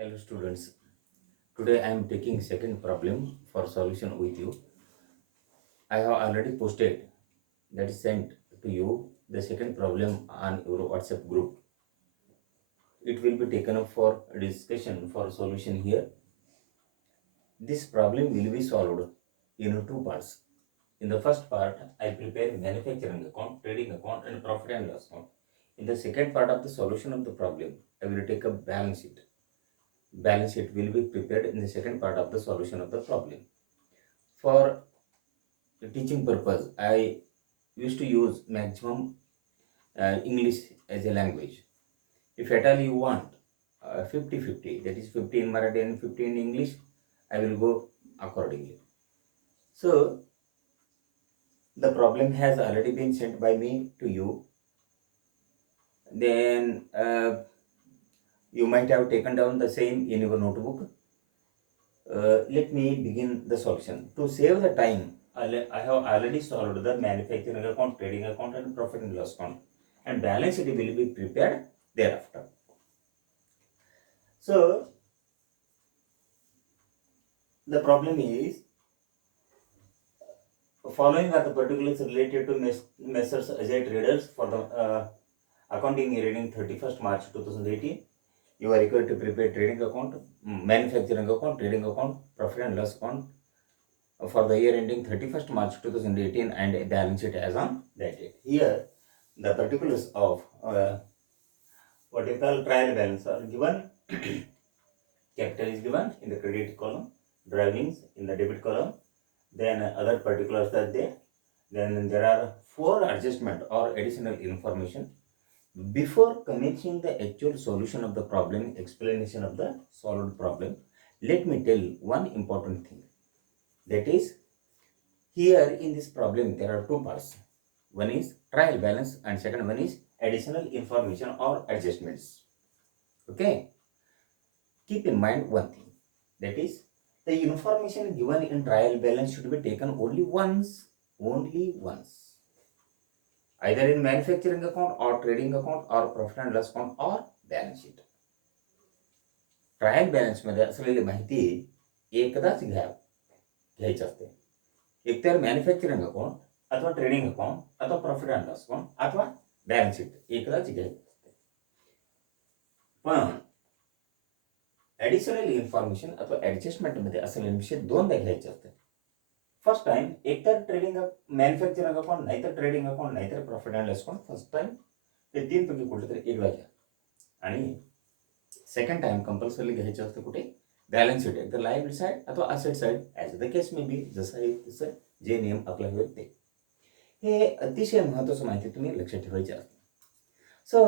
Hello students, today I am taking second problem for solution with you. I have already posted, that is sent to you, the second problem on your WhatsApp group. It will be taken up for discussion for solution here. This problem will be solved in two parts. In the first part, I prepare manufacturing account, trading account and profit and loss account. In the second part of the solution of the problem, I will take a balance sheet. Balance sheet will be prepared in the second part of the solution of the problem. For the teaching purpose, I used to use maximum English as a language. If at all you want 50-50, that is 50 in Marathi and 50 in English, I will go accordingly. So the problem has already been sent by me to you. Then you might have taken down the same in your notebook. Let me begin the solution. To save the time, I have already solved the manufacturing account, trading account and profit and loss account, and balance sheet will be prepared thereafter. So the problem is following are the particulars related to Messrs. Ajay Traders for the accounting year ending 31st March 2018. You are required to prepare trading account, manufacturing account, trading account, profit and loss account for the year ending 31st March 2018 and a balance sheet as on that date. Here, the particulars of what you call trial balance are given. Capital is given in the credit column, drawings in the debit column, then other particulars are there. Then there are 4 adjustment or additional information. Before commencing the actual solution of the problem, explanation of the solved problem, let me tell one important thing. That is, here in this problem there are 2 parts. One is trial balance and second one is additional information or adjustments. Okay. Keep in mind one thing. That is, the information given in trial balance should be taken only once. Only once. Either in manufacturing account or trading account or profit and loss account or balance sheet. Trial balance मध्ये असलेली माहिती एकदाच घ्यायची असते. एकतर manufacturing account अथवा trading account अथवा profit and loss account अथवा बॅलन्स शीट एकदाच घ्यायची असते. पण ॲडिशनल इन्फॉर्मेशन अथवा ॲडजस्टमेंट मध्ये असलेले विषय दोनदा घ्यायचे असते. फर्स्ट टाइम एकतर ट्रेडिंग मॅन्युफॅक्चरिंग अकाउंट नाहीतर ट्रेडिंग अकाउंट नाहीतर profit and loss account first time ते 3 पैकी कुठले तरी एकदा घ्या. आणि सेकंड टाइम कंपल्सरी घ्यायचे असते कुठे? बॅलन्स शीट, एकतर लायबिलिटी साइड अथवा asset side as the case may be, जसं आहे तसं जे नियम अप्लाय होईल ते. हे अतिशय महत्त्वाचं माहिती तुम्ही लक्षात ठेवायची असते. सो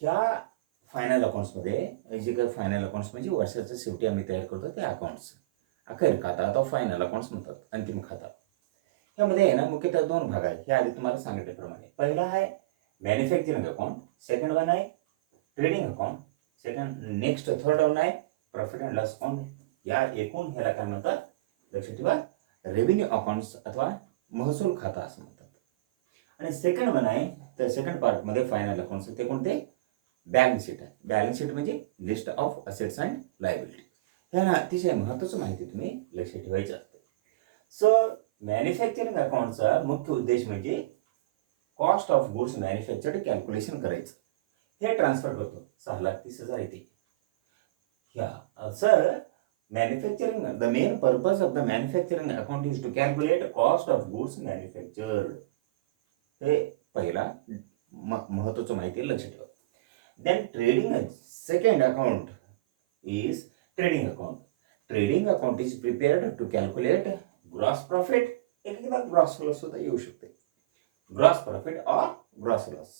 ह्या फायनल अकाउंट्समध्ये जे काही फायनल अकाउंट्स म्हणजे वर्षाच्या शेवटी आम्ही तयार करतो ते अकाउंट्स, अखेर खाता अथवा फायनल अकाउंट्स म्हणतात, अंतिम खाता. ह्यामध्ये आहे ना मुख्यतः 2 भाग आहेत. हे आधी तुम्हाला सांगितल्याप्रमाणे. पहिला आहे मॅन्युफॅक्चरिंग अकाउंट, सेकंड वन आहे trading account, second next third one आहे प्रॉफिट अँड लॉस अकाउंट. या एकूण ह्याला काय म्हणतात? लक्षात ठेवा, रेव्हेन्यू अकाउंट्स अथवा महसूल खाता असं म्हणतात. आणि सेकंड वन आहे तर सेकंड पार्टमध्ये फायनल अकाउंट्स ते कोणते? बॅलन्स शीट आहे. बॅलन्स शीट म्हणजे list of assets and liability. ह्या अतिशय महत्त्वाची माहिती तुम्ही लक्षात ठेवायची असते. सो मॅन्युफॅक्चरिंग अकाउंटचा मुख्य उद्देश म्हणजे cost of goods manufactured calculation करायचं. हे ट्रान्सफर करतो 6,30,000 येते. Sir, manufacturing, the main purpose of the manufacturing account is to calculate cost of goods manufactured. हे पहिला महत्त्वाचं माहिती लक्षात ठेवा. Then trading, second account is trading account. Trading account is prepared to calculate gross profit. एकदा gross loss सुद्धा येऊ शकते. Gross profit or gross loss.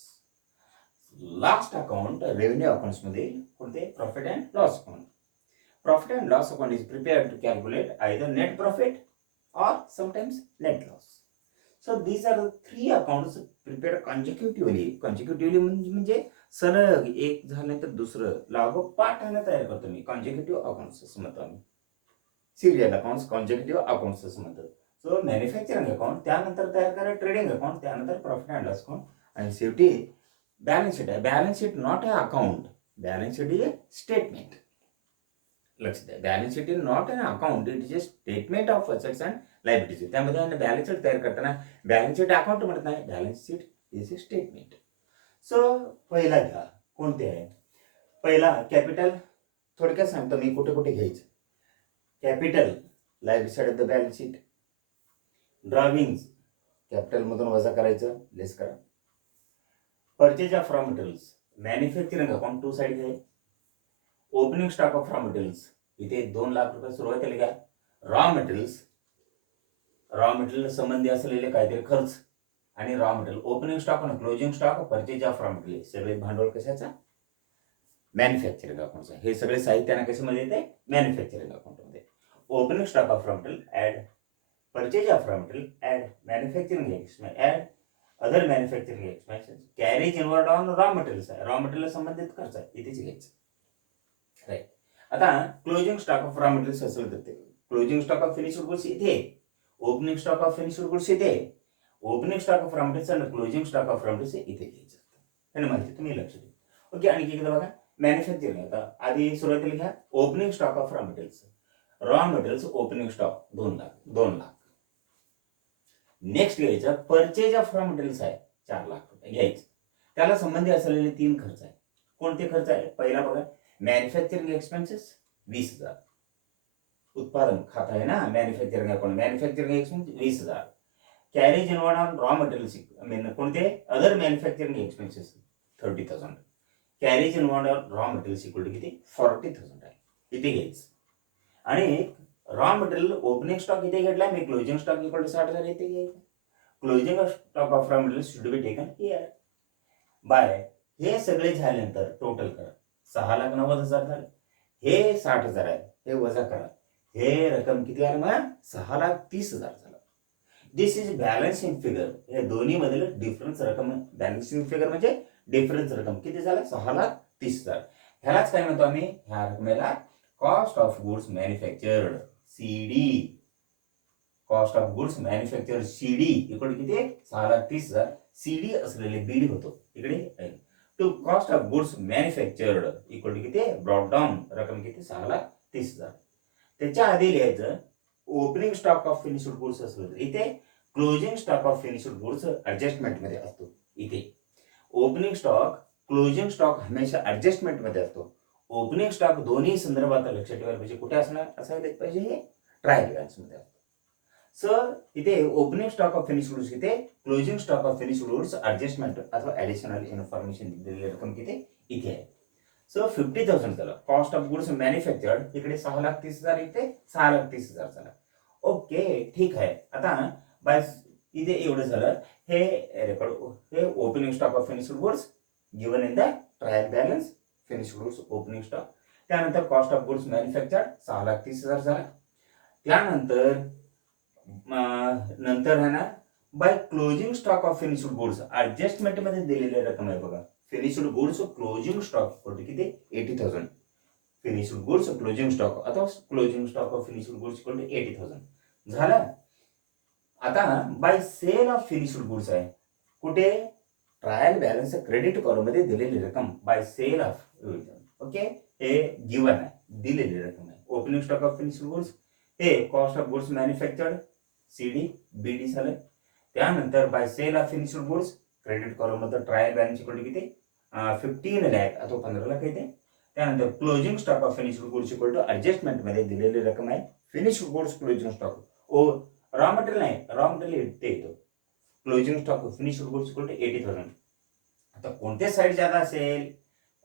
Last account revenue accounts मध्ये कोणते? Profit and loss account. Profit and loss account is prepared to calculate either net profit or sometimes net loss. So these are the 3 accounts prepared consecutively. Consecutively म्हणजे सलग एक झाल्यानंतर दुसरं लागोपाठाने तयार करतो मी. Consecutive accounts असं म्हणतो आम्ही. सिरियल अकाउंट्स कॉन्झिक्युटिव्ह अकाउंट्स असं म्हणतात. सो मॅन्युफॅक्चरिंग अकाउंट, त्यानंतर तयार करा ट्रेडिंग अकाउंट, त्यानंतर प्रॉफिट अँड लॉस अकाउंट आणि शेवटी बॅलन्स शीट आहे. Balance sheet not a account. Balance sheet is a statement. लक्ष द्या, balance sheet is not an account, it is a statement of assets and liabilities. त्यामध्ये balance sheet तयार करताना balance sheet account म्हणत नाही, balance sheet is a statement. So पहिला घ्या, कोणते आहे? पहिला कॅपिटल. थोडक्यात सांगतो मी कुठे कुठे घ्यायचं. Capital light side of the balance sheet. Drawings capital मधून वजा करायचं, लेस करा. Purchase of raw materials, manufacturing account to side आहे. Opening stock of raw materials, इथे 2 लाख रुपये सुरुवातीला घ्या. रॉ मटेरियल संबंधी असलेले काहीतरी खर्च आणि रॉ मटेरियल. ओपनिंग स्टॉक आणि closing stock, purchase of raw material, सगळे भांडवल कशाचा? मॅन्युफॅक्चरिंग अकाउंटचा. हे सगळे साहित्याने कशामध्ये येते? मॅन्युफॅक्चरिंग अकाउंटमध्ये. Opening stock of raw material add purchase of raw material add manufacturing expense add other manufacturing expenses. Carriage inward on raw materials आहे, रॉ मटेरियल संबंधित खर्च आहे, इथेच घ्यायचं. राईट. आता closing stock of raw materials असेल तर ते closing stock of finished goods इथे, opening stock of finished goods इथे, opening stock of raw materials आणि closing stock of raw materials इथे घ्यायचं. हे माहिती तुम्ही लक्ष द्या. ओके. आणखी एकदा बघा, मॅन्युफॅक्चरिंग. आता आधी सुरुवातीला घ्या opening stock of raw materials. Raw materials opening stock 2 lakh. Next घ्यायचं परचेज ऑफ रॉ मटेरियल्स आहे 4 लाख रुपये घ्यायचं. त्याला संबंधी असलेले 3 खर्च आहे. कोणते खर्च आहे? पहिला बघा, मॅन्युफॅक्चरिंग एक्सपेन्सेस 20,000. उत्पादन खात आहे ना manufacturing account, manufacturing expense 20,000. Carriage inward on raw materials कोणते? Other manufacturing expenses 30,000. Carriage inward on raw materials equal to किती? 40,000 आहे. इथे घ्यायचं. आणि रॉ मटेरियल ओपनिंग स्टॉक इथे घेतला मी, क्लोजिंग स्टॉक इक्वल टू 60,000 इथे घ्यायचं. Closing stock of raw material should be taken here bye. हे सगळे झाल्यानंतर टोटल करा, 6,90,000 झाले. हे 60,000 आहे, हे वजा करा. हे रक्कम किती आलं मग? 6,30,000 झालं. दिस इज बॅलन्सिंग फिगर. हे दोन्ही मधील डिफरन्स रक्कम. बॅलन्सिंग फिगर म्हणजे डिफरन्स रक्कम किती झाला? 6,30,000. ह्यालाच काय म्हणतो आम्ही? ह्या रकमेला cost of goods manufactured CD. Cost of goods manufactured CD इकडे किती? 6,30,000. सीडी असलेले बीडी होतो इकडे. To cost of goods manufactured equal to किती? ब्रॉट डाऊन रक्कम किती? 6,30,000. त्याच्या आधी लिहायचं opening stock of finished goods असलं तर इथे closing stock of finished goods adjustment मध्ये असतो. इथे ओपनिंग स्टॉक क्लोजिंग स्टॉक हमेशा ऍडजस्टमेंट मध्ये असतो. ओपनिंग स्टॉक दोन्ही संदर्भात लक्षात ठेवायला पाहिजे. कुठे असणार? असायला पाहिजे हे ट्रायल बॅलन्स मध्ये असतो. सर इथे opening stock of finished goods इथे, closing stock of finished goods adjustment अथवा ऍडिशनल इन्फॉर्मेशन दिलेली रक्कम किती? इथे आहे. सो 50,000 झालं. कॉस्ट ऑफ गुड्स मॅन्युफॅक्चर्ड इकडे 6,30,000, इथे 6,30,000 झालं. ओके, ठीक आहे. आता बाय इथे एवढं झालं. हे रेकॉर्ड, हे opening stock of finished goods given in the trial balance finished goods opening stock. त्यानंतर कॉस्ट ऑफ गुड्स मॅन्युफॅक्चर्ड 6,30,000 झाला. त्यानंतर आहे ना by closing stock of finished goods adjustment मध्ये दिलेली रक्कम आहे बघा. फिनिश्ड गुड्स क्लोजिंग स्टॉक किती? 80,000. फिनिश्ड गुड्स क्लोजिंग स्टॉक अथवा closing stock of finished goods 80,000 झालं. आता by sale of finished goods आहे कुठे? ट्रायल बॅलन्स क्रेडिट कॉलम मध्ये दिलेली रक्कम बाय सेल ऑफ. ओके, हे गिवन आहे, दिलेली रक्कम आहे. Opening stock of finished goods हे cost of goods manufactured c d b d झालं. त्यानंतर by sale of finished goods credit column मध्ये ट्रायल बॅलन्स इक्वल टू किती? 15 लाख अथवा 15 लाख येते. त्यानंतर closing stock of finished goods equal to adjustment मध्ये दिलेली रक्कम आहे finished goods closing stock. Oh raw material नाही, रॉ मटेरियल इथे येतो. Closing stock of finished goods equal to 80,000. आता कोणते साईड जादा असेल?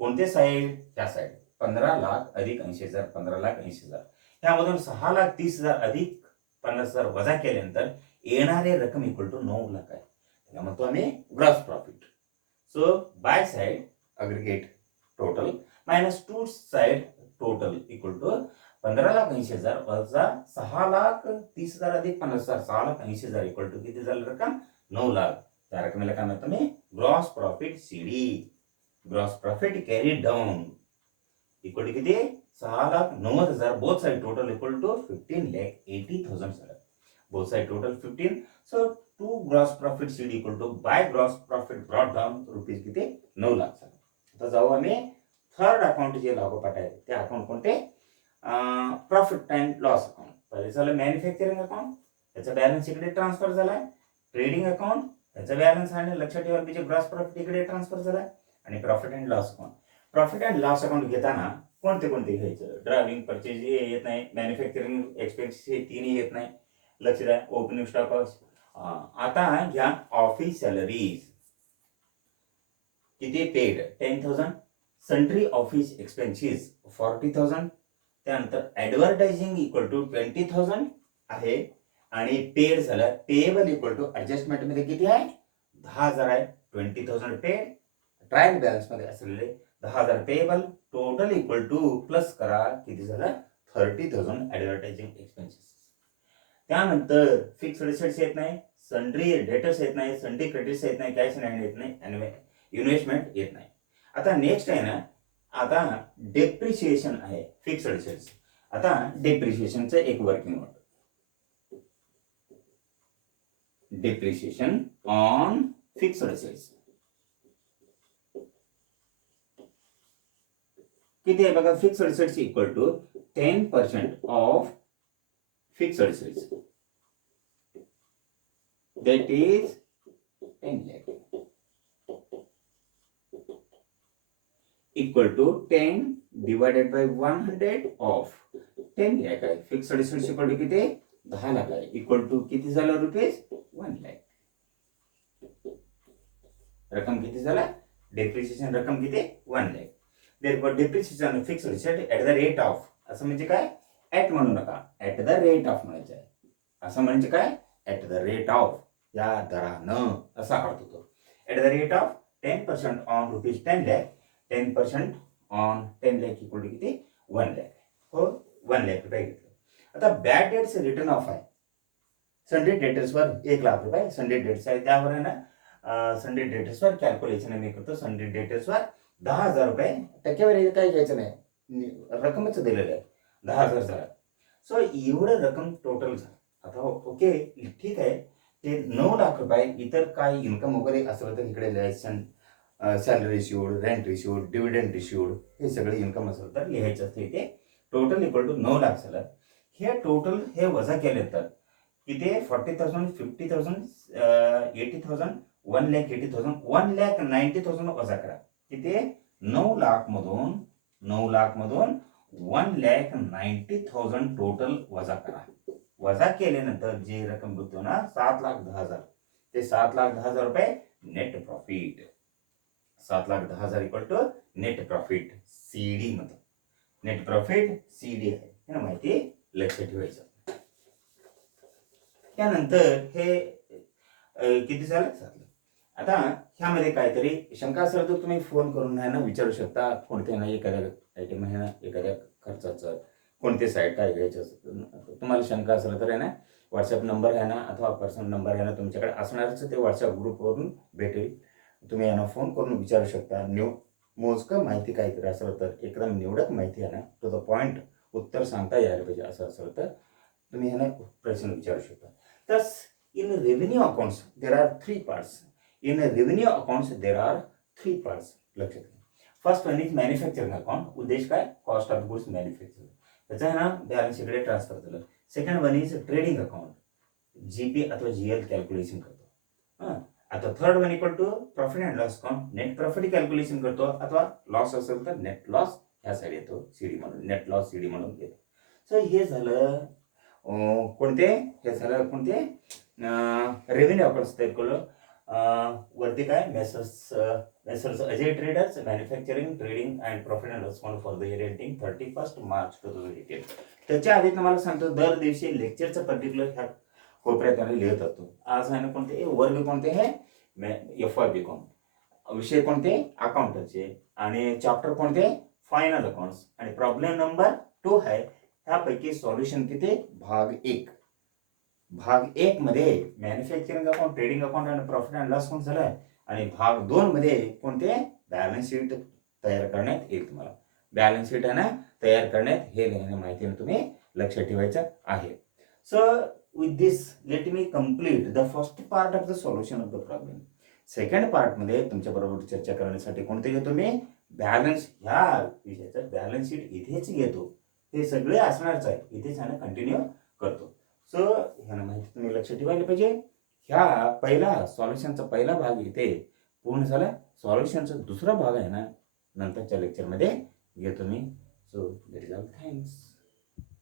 कोणते साईड? त्या साईड 15 लाख अधिक 80,000, 15 लाख 80,000. त्यामधून 6,30,000 अधिक 50,000 वजा केल्यानंतर येणारे रक्कम इक्वल टू 9 लाख आहे. त्याला म्हणतो आम्ही gross profit. So by side aggregate total minus to side total equal to 15,80,000 वजा 6,30,000 अधिक 50,000, 6,80,000 इक्वल टू किती झालं रक्कम? 9 लाख. त्या रकमेला काय म्हणतो मी? Gross profit c d. Gross profit carry down equal to किती? 6,90,000. Both side total equal to 15,80,000 झालं. Both side total 15. So to gross profit c d equal to by gross profit brought down rupees किती? 9 लाख झालं. आता जाऊ आम्ही थर्ड अकाउंट जे लागोपाठ आहे ते अकाउंट कोणते? Profit and loss account. पहिले झालं मॅन्युफॅक्चरिंग अकाउंट, त्याचा बॅलन्स इकडे ट्रान्सफर झालाय. ट्रेडिंग अकाउंट, त्याचा बॅलन्स आणि लक्षात ठेवा बीजे ग्रॉस प्रॉफिट इकडे ट्रान्सफर झालाय. आणि profit and loss account. Profit and loss account घेताना कोणते कोणते घ्यायचं? ड्रायव्हिंग परचेज हे येत नाही, मॅन्युफॅक्चरिंग एक्सपेन्सेस हे तिन्ही येत नाही. लक्ष द्या. Opening stock. आता घ्या ऑफिस सॅलरीज किती पेड 10,000. Sundry office expenses 40,000. त्यानंतर ऍडव्हर्टायझिंग इक्वल टू 20,000 आहे. आणि पेड झालं पेएबल इक्वल टू ऍडजस्टमेंट मध्ये किती आहे? 10,000 आहे. 20,000 पेड. ट्रायल बॅलन्स मध्ये असलेले 10,000 payable. Total equal two plus करा किती झालं? 30,000 ऍडव्हर्टायझिंग एक्सपेन्सेस. त्यानंतर फिक्स्ड असेट्स येत नाही, सन्ड्री डेटर्स येत नाही, सन्ड्री क्रेडिट्स येत नाही, कॅश इन हँड येत नाही, आणि इन्व्हेस्टमेंट येत नाही. आता नेक्स्ट आहे ना, आता डेप्रिशिएशन आहे फिक्स्ड असेट्स. आता डेप्रिशिएशनचं एक working note. Depreciation on fixed assets किती आहे बघा? Fixed assets equal to 10% of fixed assets, that is 10 lakh equal to 10 divided by 100 of 10 lakh आहे. फिक्स्ड असेट्स इक्वल टू किती? 10 लाख आहे. इक्वल टू किती झालं रुपीज? 1 lakh. रक्कम किती झाला? डेप्रिसिएशन रक्कम किती? 1 lakh. therefore depreciation of fixed asset at the rate of, असं म्हणजे काय? ऍट म्हणू नका, ऍट द रेट ऑफ म्हणायचं आहे. असं म्हणजे काय? ऍट द रेट ऑफ, या दरानं असा अर्थ होतो. At the rate of 10% on rupees 10 lakh. 10% on 10 lakh equal to किती? 1 lakh. हो, 1 lakh रुपये घेतले. आता बॅड डेट्स रिटर्न ऑफ आहे. सन्डे डेटर्सवर 1 लाख रुपये सन्डे डेट्स आहे. त्यावर आहे ना, सन्डे डेटर्सवर कॅल्क्युलेशन मी करतो. सन्डे डेटर्सवर 10,000 रुपये. टक्केवारी काही घ्यायचं नाही, रक्कमच दिलेलं आहे 10,000 झाला. सो एवढं रक्कम टोटल झालं. आता ओके, ठीक आहे. ते 9 लाख रुपये इतर काय इन्कम वगैरे असलं तर इकडे लिहायचं. Salary received, rent received, dividend received, हे सगळे इन्कम असेल तर लिहायचं असते. ते टोटल इक्वल टू 9 लाख झालं. हे टोटल हे वजा केले तर किती? 40,000, 50,000, 80,000, 1,80,000, 1,90,000 वजा करा. किती? 9 लाख मधून 1,90,000 टोटल वजा करा. वजा केल्यानंतर जे रक्कम भेटतो ना 7,10,000, ते 7,10,000 रुपये net profit. 7,10,000 equal to net profit CD मध्ये. नेट प्रॉफिट सीडी आहे हे माहिती लक्षात ठेवायचं. त्यानंतर हे किती झालं? आता ह्यामध्ये काहीतरी शंका असेल तर तुम्ही फोन करून आहे ना विचारू शकता. कोणत्या नाही एखाद्या आयटम आहे ना, एखाद्या खर्चाचं कोणते साईड काय घ्यायचं तुम्हाला शंका असेल तर आहे ना, व्हॉट्सअप नंबर आहे ना अथवा पर्सनल नंबर आहे ना तुमच्याकडे असणारच, ते व्हॉट्सअप ग्रुपवरून भेटेल. तुम्ही यांना फोन करून विचारू शकता. मोजकं माहिती काहीतरी असेल तर, एकदम निवडक माहिती आहे ना, टू द पॉइंट उत्तर सांगता यायला पाहिजे असं असेल तर तुम्ही यांना प्रश्न विचारू शकता. Thus, in revenue accounts, there are 3 parts. In revenue accounts, there are 3 parts. लक्षात घ्या. First one is manufacturing account. उद्देश काय? Cost of goods manufacture. त्याचा आहे ना बॅलन्स इकडे ट्रान्सफर झालं. Second one is trading account. GP अथवा जीएल कॅल्क्युलेशन करतो. आता third one equal to profit and loss account. Net profit calculation करतो अथवा लॉस असेल तर नेट लॉस ह्या साईड येतो, सीडी म्हणून. नेट लॉस सीडी म्हणून येतो. सो हे झालं कोणते? हे झालं कोणते? रेव्हेन्यू अकाउंट्स तयार केलं. वरती काय? Messrs Ajay traders manufacturing, trading and profit and loss account for the year ending 31 March 2018. त्याच्या आधी तुम्हाला सांगतो, दर दिवशी लेक्चरचं पर्टिक्युलर ह्या कोपऱ्यात आम्ही लिहित असतो. आज आहे ना कोणते वर्ग कोणते आहे? FYP. विषय कोणते? अकाउंटचे. आणि चॅप्टर कोणते? Final accounts. आणि प्रॉब्लेम नंबर 2 आहे. ह्यापैकी सॉल्युशन किती? भाग 1. भाग 1 मध्ये मॅन्युफॅक्चरिंग अकाउंट, ट्रेडिंग अकाउंट आणि प्रॉफिट अँड लॉस अकाउंट झालं. आणि भाग 2 मध्ये कोणते? बॅलन्स शीट तयार करण्यात येईल. तुम्हाला बॅलन्स शीट आहे ना तयार करण्यात हे लिहिण्याची माहिती तुम्ही लक्षात ठेवायचं आहे. So with this let me complete the first part of the solution of the problem. Second part मध्ये तुमच्या बरोबर चर्चा करण्यासाठी कोणते घेतो मी? बॅलन्स. ह्या विषयाचं बॅलन्स शीट इथेच घेतो. हे सगळे असणारच आहे. इथेच ह्यानं कंटिन्यू करतो. सो ह्यानं माहिती तुम्ही लक्षात ठेवायला पाहिजे. ह्या पहिला सॉल्युशनचा पहिला भाग इथे पूर्ण झाला. सॉल्युशनचा दुसरा भाग आहे ना नंतरच्या लेक्चरमध्ये घेतो मी. So there is all. Thanks.